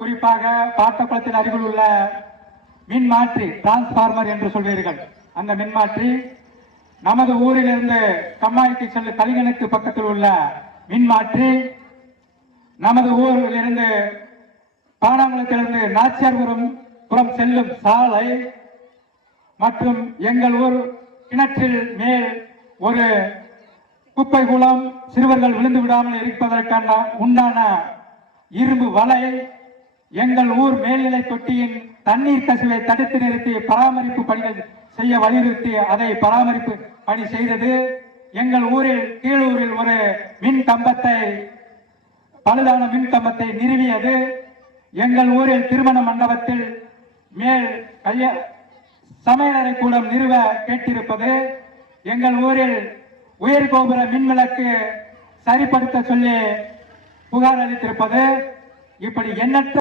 குறிப்பாக பாட்டக்குளத்தின் அருகில் உள்ள மின் மாற்றி டிரான்ஸ்பார்மர் என்று சொல்வீர்கள். அந்த மின்மாற்றி நமது ஊரில் இருந்து கம்மாய்க்கு செல்ல கலிங்கனுக்கு பக்கத்தில் உள்ள மின்மாற்றி, நமது ஊரில் இருந்து பானாங்குளத்திலிருந்து நாச்சியார்புரம் செல்லும் சாலை மற்றும் எங்கள் ஊர் கிணற்றில் மேல் ஒரு குப்பை குளம் சிறுவர்கள் விழுந்து விடாமல் இருப்பதற்கான உண்டான இரும்பு வலை, எங்கள் ஊர் மேல்நிலை தொட்டியின் தண்ணீர் கசிவை தடுத்து நிறுத்தி பராமரிப்பு பணிகள் செய்ய வலியுறுத்தி அதை பராமரிப்பு பணி செய்தது. எங்கள் ஊரில் கீழூரில் ஒரு மின் கம்பத்தை பழுதான மின் கம்பத்தை நிறுவியது. எங்கள் ஊரில் திருமண மண்டபத்தில் மேல் சமையலறை கூடம் நிறுவ கேட்டிருப்பது. எங்கள் ஊரில் உயர் கோபுர மின்விளக்கு சரிப்படுத்த சொல்லி புகார் அளித்திருப்பது. இப்படி எண்ணற்ற